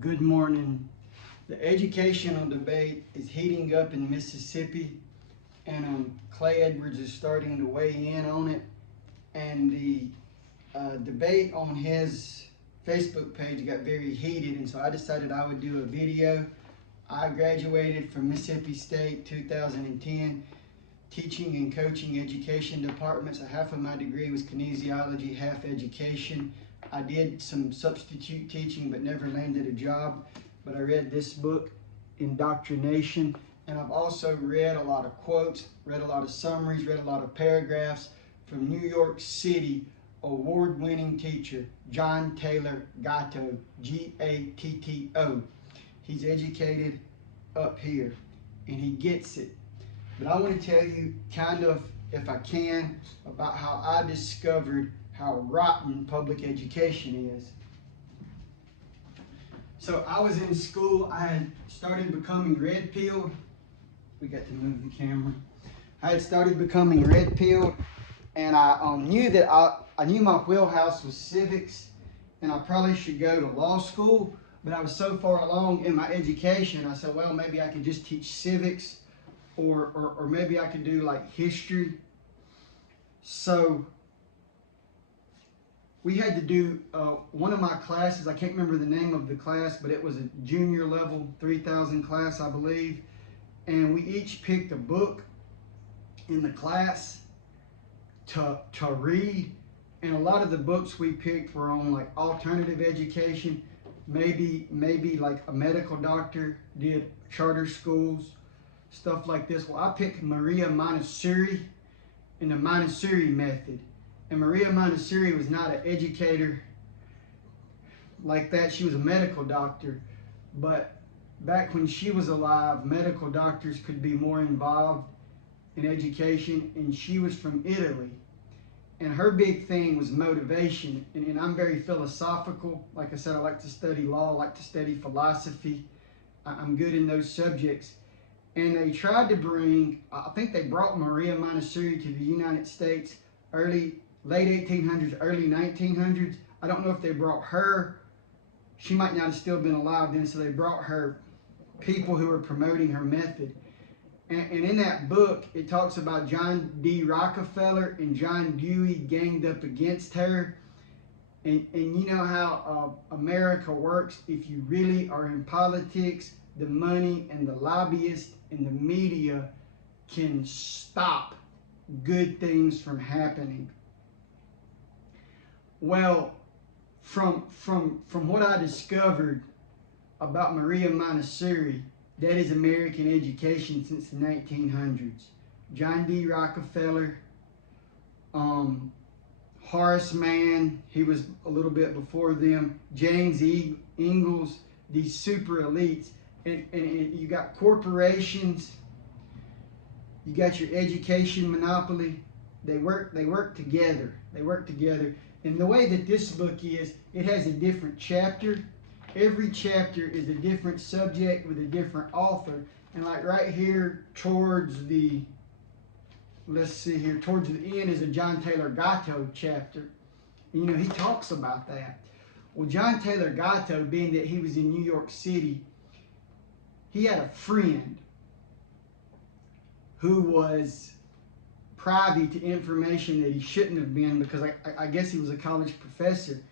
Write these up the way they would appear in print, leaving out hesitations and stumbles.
Good morning. The educational debate is heating up in Mississippi, and Clay Edwards is starting to weigh in on it. And the debate on his Facebook page got very heated, and so I decided I would do a video. I graduated from Mississippi State 2010, teaching and coaching education departments. Half of my degree was kinesiology, half education. I did some substitute teaching but never landed a job. But I read this book, Indoctrination, and I've also read a lot of quotes, read a lot of summaries, read a lot of paragraphs from New York City award-winning teacher John Taylor Gatto, G-A-T-T-O. He's educated up here, and he gets it. But I want to tell you kind of, if I can, about how I discovered how rotten public education is. So I was in school, I had started becoming red-pilled. We got to move the camera. I had started becoming red-pilled, and I knew that I knew my wheelhouse was civics, and I probably should go to law school, but I was so far along in my education, I said, well, maybe I could just teach civics, or maybe I could do like history. So we had to do one of my classes. I can't remember the name of the class, but it was a junior level 3000 class, I believe. And we each picked a book in the class to read. And a lot of the books we picked were on like alternative education. Maybe like a medical doctor did charter schools, stuff like this. Well, I picked Maria Montessori and the Montessori method. And Maria Montessori was not an educator like that. She was a medical doctor. But back when she was alive, medical doctors could be more involved in education. And she was from Italy. And her big thing was motivation. And I'm very philosophical. Like I said, I like to study law, I like to study philosophy. I'm good in those subjects. And they tried to bring, I think they brought Maria Montessori to the United States late 1800s, early 1900s. I don't know if they brought her. She might not have still been alive then, so they brought her people who were promoting her method. And in that book, it talks about John D. Rockefeller and John Dewey ganged up against her. And you know how America works. If you really are in politics, the money and the lobbyists and the media can stop good things from happening. Well, from what I discovered about Maria Montessori, that is American education since the 1900s. John D. Rockefeller, Horace Mann, he was a little bit before them, James E. Ingalls, these super elites. And you got corporations, you got your education monopoly. They work together. They work together. And the way that this book is, it has a different chapter. Every chapter is a different subject with a different author. And like right here towards the, let's see here, towards the end is a John Taylor Gatto chapter. And, you know, he talks about that. Well, John Taylor Gatto, being that he was in New York City, he had a friend who was privy to information that he shouldn't have been, because I guess he was a college professor.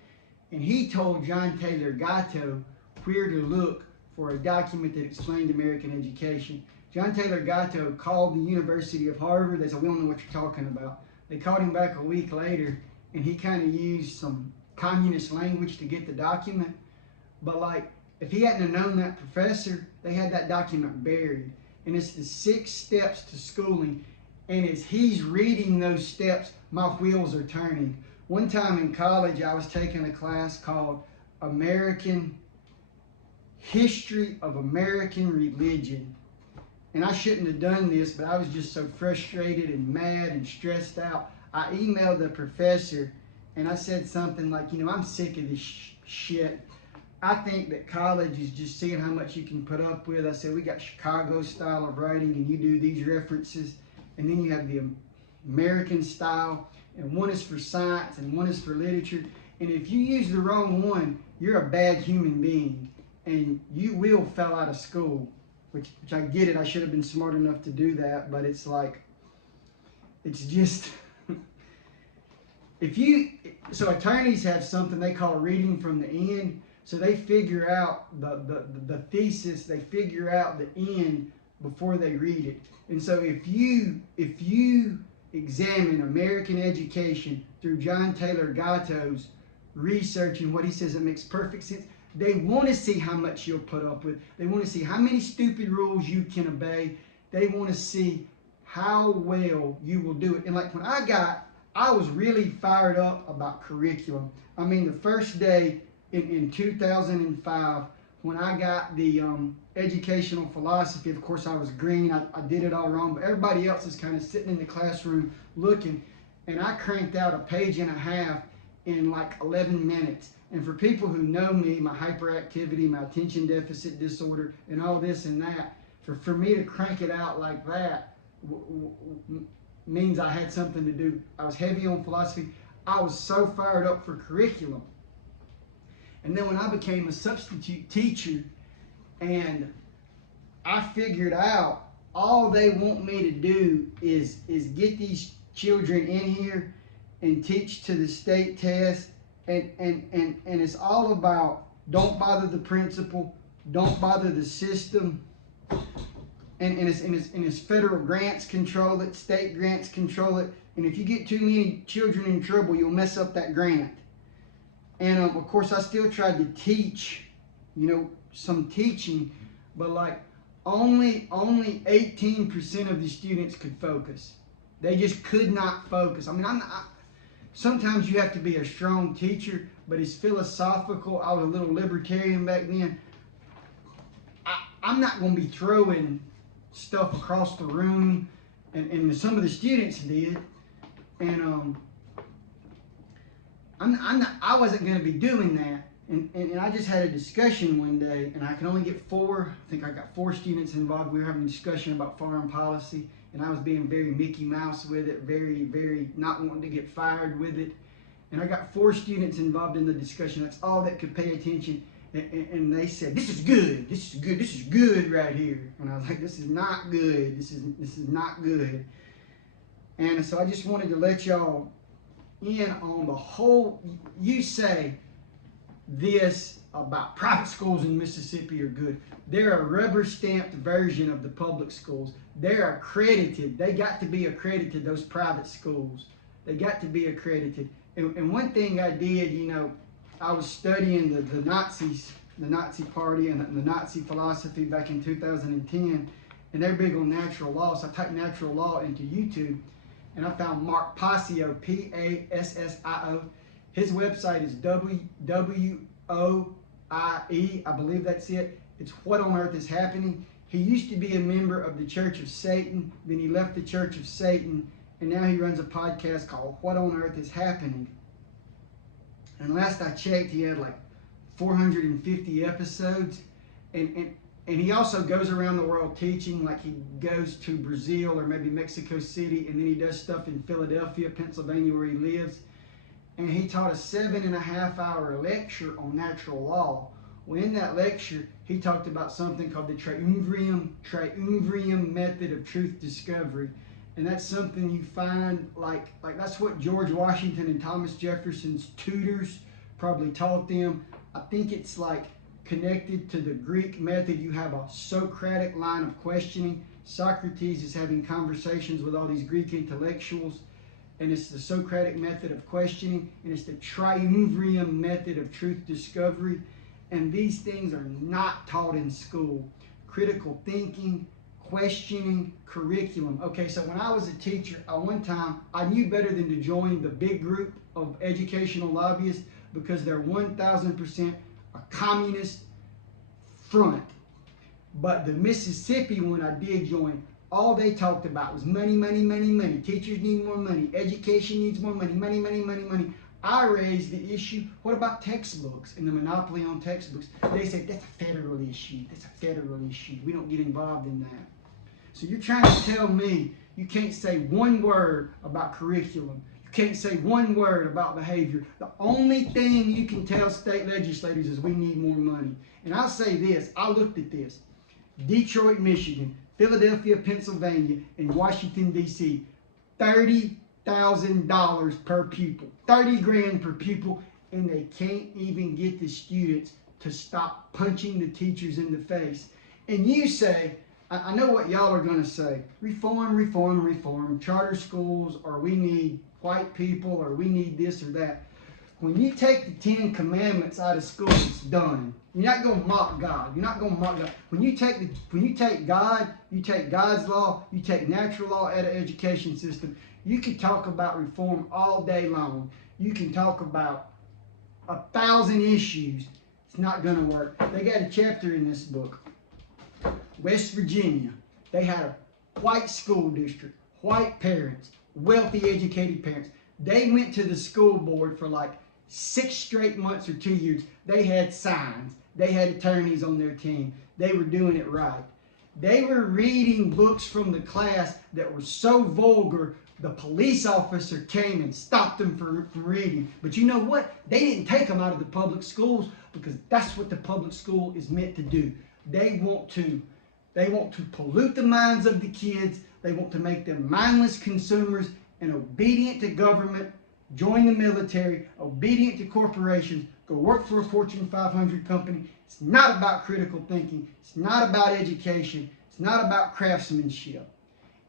And he told John Taylor Gatto where to look for a document that explained American education. John Taylor Gatto called the University of Harvard. They said, we don't know what you're talking about. They called him back a week later, and he kind of used some communist language to get the document. But like, if he hadn't have known that professor, they had that document buried. And it's the 6 steps to schooling. And as he's reading those steps, my wheels are turning. One time in college, I was taking a class called History of American Religion. And I shouldn't have done this, but I was just so frustrated and mad and stressed out. I emailed the professor, and I said something like, you know, I'm sick of this shit. I think that college is just seeing how much you can put up with. I said, we got Chicago style of writing, and you do these references. And then you have the American style, and one is for science, and one is for literature. And if you use the wrong one, you're a bad human being. and you will fail out of school, which I get it. I should have been smart enough to do that, but it's like, it's just, so attorneys have something they call reading from the end. So they figure out the thesis, they figure out the end before they read it. And so if you examine American education through John Taylor Gatto's research and what he says, it makes perfect sense. They want to see how much you'll put up with. They want to see how many stupid rules you can obey. They want to see how well you will do it. And like when I was really fired up about curriculum. I mean, the first day in 2005, when I got the educational philosophy, of course I was green, I did it all wrong, but everybody else is kind of sitting in the classroom looking, and I cranked out a page and a half in like 11 minutes. And for people who know me, my hyperactivity, my attention deficit disorder, and all this and that, for me to crank it out like that means I had something to do. I was heavy on philosophy. I was so fired up for curriculum. And then when I became a substitute teacher and I figured out all they want me to do is get these children in here and teach to the state test, and it's all about don't bother the principal, don't bother the system, and it's federal grants control it, state grants control it, and if you get too many children in trouble, you'll mess up that grant. And of course, I still tried to teach, some teaching, but like only 18% of the students could focus. They just could not focus. I mean, sometimes you have to be a strong teacher, but it's philosophical. I was a little libertarian back then. I'm not going to be throwing stuff across the room, and some of the students did, and I wasn't going to be doing that, and I just had a discussion one day, and I could only get 4. I think I got 4 students involved. We were having a discussion about foreign policy, and I was being very Mickey Mouse with it, very, very not wanting to get fired with it, and I got 4 students involved in the discussion. That's all that could pay attention, and they said, "This is good. This is good. This is good right here." And I was like, "This is not good. This is not good." And so I just wanted to let y'all in on the whole. You say this about private schools in Mississippi are good. They're a rubber stamped version of the public schools. They're accredited. They got to be accredited, those private schools. They got to be accredited. And one thing I did, I was studying the Nazis, the Nazi party and the Nazi philosophy back in 2010, and they're big on natural law. So I typed natural law into YouTube, and I found Mark Passio, Passio. His website is WOIE, I believe that's it. It's What on Earth is Happening. He used to be a member of the Church of Satan, then he left the Church of Satan, and now he runs a podcast called What on Earth is Happening. And last I checked, he had like 450 episodes, and he also goes around the world teaching. Like he goes to Brazil or maybe Mexico City, and then he does stuff in Philadelphia, Pennsylvania, where he lives. And he taught a 7.5-hour lecture on natural law. Well, in that lecture, he talked about something called the triumvirate method of truth discovery. And that's something you find, like that's what George Washington and Thomas Jefferson's tutors probably taught them. I think it's like connected to the Greek method. You have a Socratic line of questioning. Socrates is having conversations with all these Greek intellectuals, and it's the Socratic method of questioning, and it's the triumvirate method of truth discovery. And these things are not taught in school. Critical thinking, questioning, curriculum. Okay, so when I was a teacher, at one time, I knew better than to join the big group of educational lobbyists because they're 1,000% a communist front. But the Mississippi one I did join, all they talked about was money, money, money, money. Teachers need more money. Education needs more money. Money, money, money, money. I raised the issue, what about textbooks and the monopoly on textbooks? They said, that's a federal issue. That's a federal issue. We don't get involved in that. So you're trying to tell me you can't say one word about curriculum. You can't say one word about behavior. The only thing you can tell state legislators is we need more money. And I'll say this, I looked at this. Detroit, Michigan, Philadelphia, Pennsylvania, and Washington, D.C., $30,000 per pupil, 30 grand per pupil, and they can't even get the students to stop punching the teachers in the face. And you say, I know what y'all are going to say, reform, reform, reform, charter schools, or we need white people, or we need this or that. When you take the 10 Commandments out of school, it's done. You're not going to mock God. You're not going to mock God. When you take God, you take God's law, you take natural law out of education system, you can talk about reform all day long. You can talk about 1,000 issues. It's not going to work. They got a chapter in this book. West Virginia, they had a white school district, white parents, wealthy, educated parents. They went to the school board for like 6 straight months or 2 years. They had signs. They had attorneys on their team. They were doing it right. They were reading books from the class that were so vulgar, the police officer came and stopped them from reading. But you know what? They didn't take them out of the public schools, because that's what the public school is meant to do. They want to pollute the minds of the kids. They want to make them mindless consumers and obedient to government, join the military, obedient to corporations, go work for a Fortune 500 company. It's not about critical thinking. It's not about education. It's not about craftsmanship.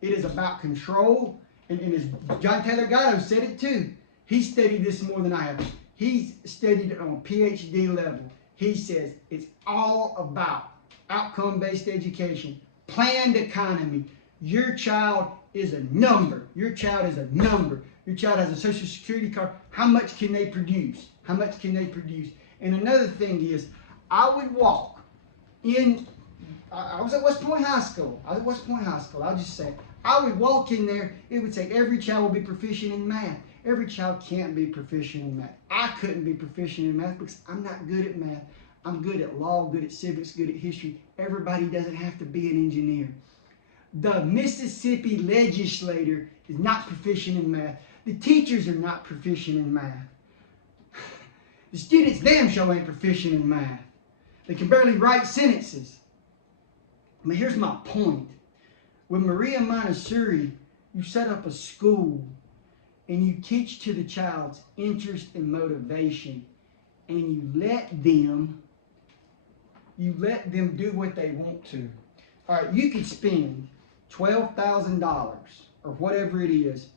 It is about control. And as John Taylor Gatto said it too. He studied this more than I have. He's studied it on a PhD level. He says it's all about outcome-based education, planned economy. Your child is a number. Your child is a number. Your child has a Social Security card. How much can they produce? How much can they produce? And another thing is, I would walk in, I was at West Point High School. I'll just say, I would walk in there, it would say every child will be proficient in math. Every child can't be proficient in math. I couldn't be proficient in math because I'm not good at math. I'm good at law, good at civics, good at history. Everybody doesn't have to be an engineer. The Mississippi legislator is not proficient in math. The teachers are not proficient in math. The students damn sure ain't proficient in math. They can barely write sentences. I mean, here's my point. With Maria Montessori, you set up a school and you teach to the child's interest and motivation, and you let them do what they want to. All right, you could spend $12,000 or whatever it is,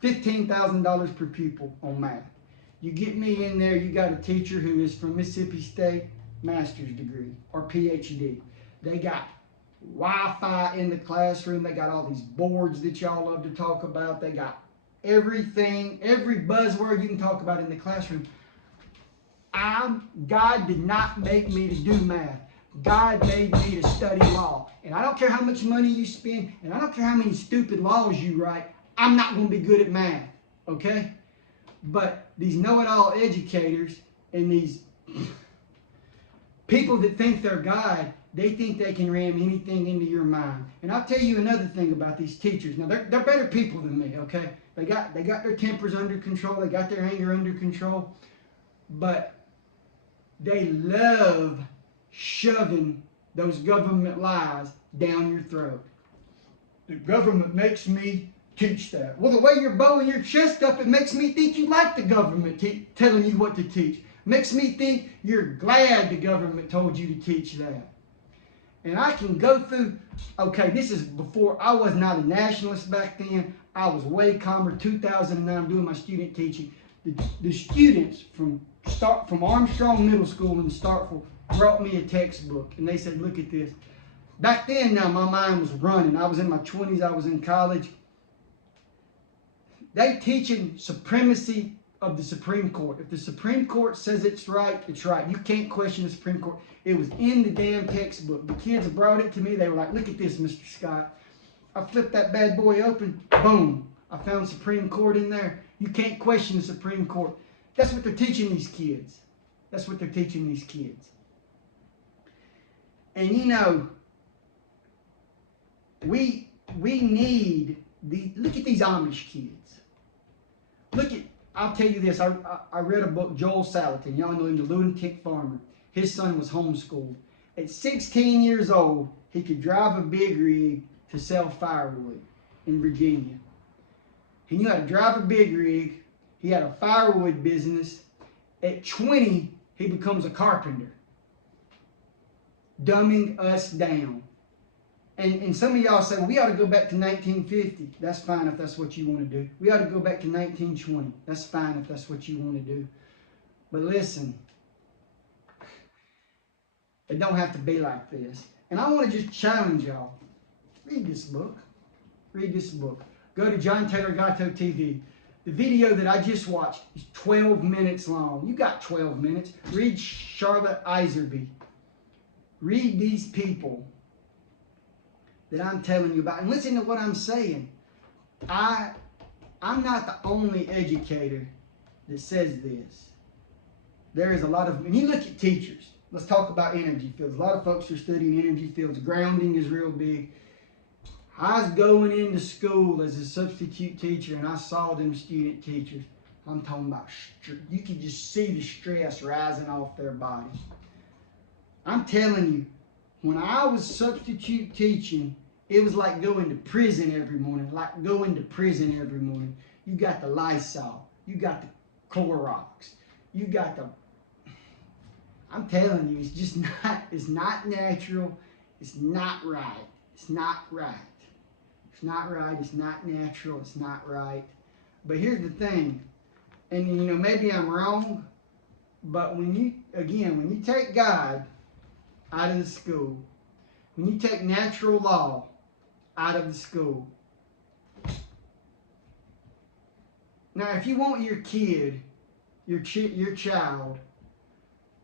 $15,000 per pupil on math. You get me in there, you got a teacher who is from Mississippi State, master's degree or PhD. They got Wi-Fi in the classroom. They got all these boards that y'all love to talk about. They got everything, every buzzword you can talk about in the classroom. God did not make me to do math. God made me to study law. And I don't care how much money you spend, and I don't care how many stupid laws you write, I'm not going to be good at math, okay? But these know-it-all educators and these people that think they're God, they think they can ram anything into your mind. And I'll tell you another thing about these teachers. Now, they're better people than me, okay? They got their tempers under control. They got their anger under control. But they love shoving those government lies down your throat. The government makes me teach that. Well, the way you're bowing your chest up, it makes me think you like the government telling you what to teach. Makes me think you're glad the government told you to teach that. And I can go through, okay, this is before, I was not a nationalist back then. I was way calmer. 2009, I'm doing my student teaching. The students from Armstrong Middle School in Starkville brought me a textbook. And they said, look at this. Back then, now, my mind was running. I was in my 20s. I was in college. They teaching supremacy of the Supreme Court. If the Supreme Court says it's right, it's right. You can't question the Supreme Court. It was in the damn textbook. The kids brought it to me. They were like, look at this, Mr. Scott. I flipped that bad boy open. Boom. I found Supreme Court in there. You can't question the Supreme Court. That's what they're teaching these kids. That's what they're teaching these kids. And you know, we need look at these Amish kids. Look at, I'll tell you this. I read a book, Joel Salatin. Y'all know him, the lunatic farmer. His son was homeschooled. At 16 years old, he could drive a big rig to sell firewood in Virginia. He knew how to drive a big rig. He had a firewood business. At 20, he becomes a carpenter. Dumbing us down. And some of y'all say, well, we ought to go back to 1950. That's fine if that's what you want to do. We ought to go back to 1920. That's fine if that's what you want to do. But listen, it don't have to be like this. And I want to just challenge y'all. Read this book. Read this book. Go to John Taylor Gatto TV. The video that I just watched is 12 minutes long. You got 12 minutes. Read Charlotte Iserby. Read these people that I'm telling you about. And listen to what I'm saying. I'm not the only educator that says this. There is a lot of, when you look at teachers, let's talk about energy fields. A lot of folks are studying energy fields. Grounding is real big. I was going into school as a substitute teacher, and I saw them student teachers. I'm talking about, you could just see the stress rising off their bodies. I'm telling you, when I was substitute teaching, it was like going to prison every morning. Like going to prison every morning. You got the Lysol. You got the Clorox. You got the... I'm telling you, it's just not, it's not natural. It's not right. It's not right. It's not right. It's not natural. It's not right. But here's the thing. And, you know, maybe I'm wrong. But when you, again, when you take God out of the school, when you take natural law out of the school. Now, if you want your kid, your child,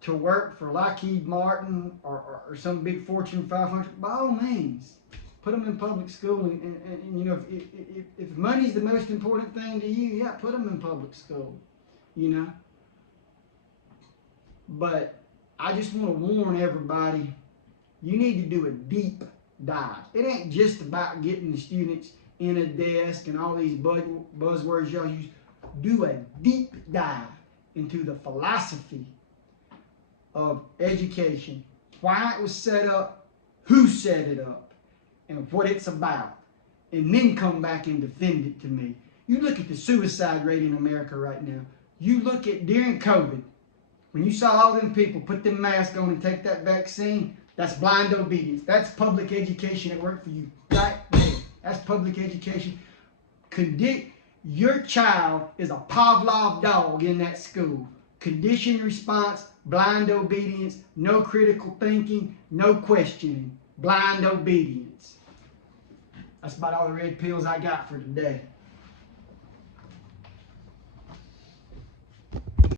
to work for Lockheed Martin or some big Fortune 500, by all means, put them in public school. And you know, if money's the most important thing to you, yeah, put them in public school, you know. But I just want to warn everybody, you need to do a deep dive. It ain't just about getting the students in a desk and all these buzzwords y'all use. Do a deep dive into the philosophy of education, why it was set up, who set it up, and what it's about. And then come back and defend it to me. You look at the suicide rate in America right now. You look at during COVID, when you saw all them people put them masks on and take that vaccine, that's blind obedience. That's public education at work for you. Right there. That's public education. Your child is a Pavlov dog in that school. Conditioned response, blind obedience, no critical thinking, no questioning. Blind obedience. That's about all the red pills I got for today.